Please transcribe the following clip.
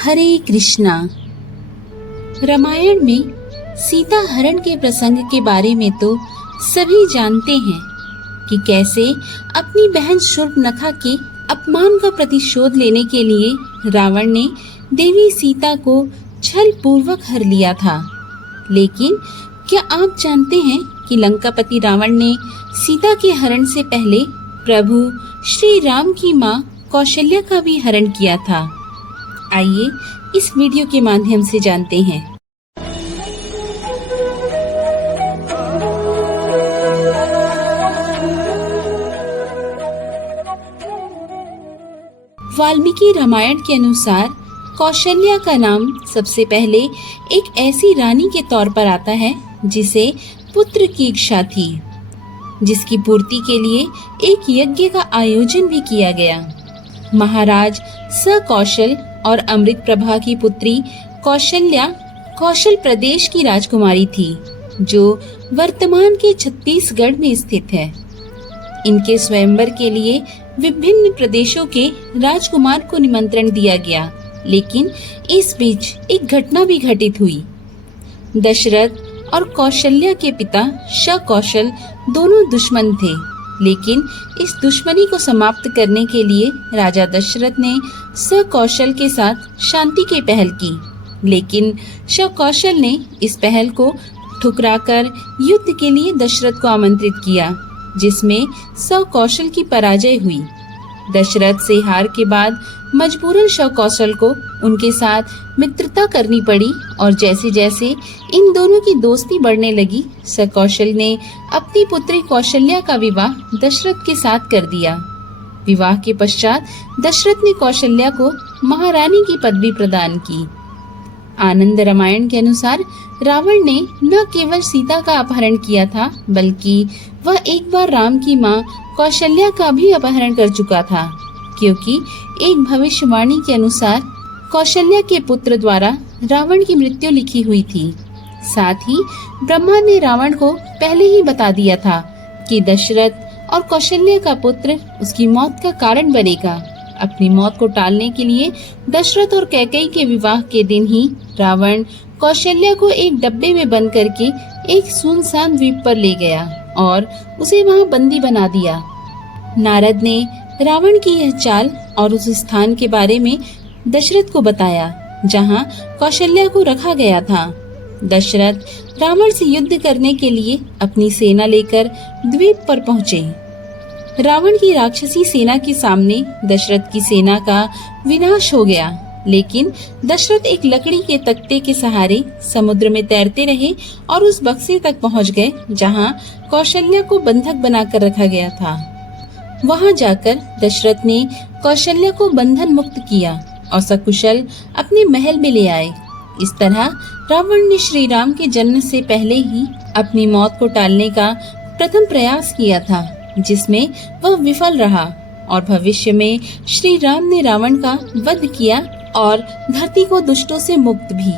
हरे कृष्णा। रामायण में सीता हरण के प्रसंग के बारे में तो सभी जानते हैं कि कैसे अपनी बहन शूर्पणखा के अपमान का प्रतिशोध लेने के लिए रावण ने देवी सीता को छल पूर्वक हर लिया था। लेकिन क्या आप जानते हैं कि लंकापति रावण ने सीता के हरण से पहले प्रभु श्री राम की मां कौशल्या का भी हरण किया था। आइए इस वीडियो के माध्यम से जानते हैं। वाल्मीकि रामायण के अनुसार कौशल्या का नाम सबसे पहले एक ऐसी रानी के तौर पर आता है जिसे पुत्र की इच्छा थी, जिसकी पूर्ति के लिए एक यज्ञ का आयोजन भी किया गया। महाराज सकौशल और अमृत प्रभा की पुत्री कौशल्या कौशल प्रदेश की राजकुमारी थी, जो वर्तमान के छत्तीसगढ़ में स्थित है। इनके स्वयंवर के लिए विभिन्न प्रदेशों के राजकुमार को निमंत्रण दिया गया, लेकिन इस बीच एक घटना भी घटित हुई। दशरथ और कौशल्या के पिता सकौशल दोनों दुश्मन थे, लेकिन इस दुश्मनी को समाप्त करने के लिए राजा दशरथ ने सकौशल के साथ शांति की पहल की। लेकिन सकौशल ने इस पहल को ठुकराकर युद्ध के लिए दशरथ को आमंत्रित किया, जिसमें सकौशल की पराजय हुई। दशरथ से हार के बाद मजबूरन सकौशल को उनके साथ मित्रता करनी पड़ी, और जैसे जैसे इन दोनों की दोस्ती बढ़ने लगी, सकौशल ने अपनी पुत्री कौशल्या का विवाह दशरथ के साथ कर दिया। विवाह के पश्चात दशरथ ने कौशल्या को महारानी की पदवी प्रदान की। आनंद रामायण के अनुसार रावण ने न केवल सीता का अपहरण किया था, बल्कि वह एक बार राम की मां कौशल्या का भी अपहरण कर चुका था, क्योंकि एक भविष्यवाणी के अनुसार कौशल्या के पुत्र द्वारा रावण की मृत्यु लिखी हुई थी। साथ ही ब्रह्मा ने रावण को पहले ही बता दिया था कि दशरथ और कौशल्या का पुत्र उसकी मौत का कारण बनेगा। अपनी मौत को टालने के लिए दशरथ और कैकेयी के विवाह के दिन ही रावण कौशल्या को एक डब्बे में बंद करके एक सुनसान द्वीप पर ले गया और उसे वहां बंदी बना दिया। नारद ने रावण की यह चाल और उस स्थान के बारे में दशरथ को बताया जहां कौशल्या को रखा गया था। दशरथ रावण से युद्ध करने के लिए अपनी सेना लेकर द्वीप पर पहुंचे। रावण की राक्षसी सेना के सामने दशरथ की सेना का विनाश हो गया, लेकिन दशरथ एक लकड़ी के तख्ते के सहारे समुद्र में तैरते रहे और उस बक्से तक पहुंच गए जहां कौशल्या को बंधक बनाकर रखा गया था। वहां जाकर दशरथ ने कौशल्या को बंधन मुक्त किया और सकुशल अपने महल में ले आए। इस तरह रावण ने श्री राम के जन्म से पहले ही अपनी मौत को टालने का प्रथम प्रयास किया था, जिसमें वह विफल रहा, और भविष्य में श्री राम ने रावण का वध किया और धरती को दुष्टों से मुक्त भी।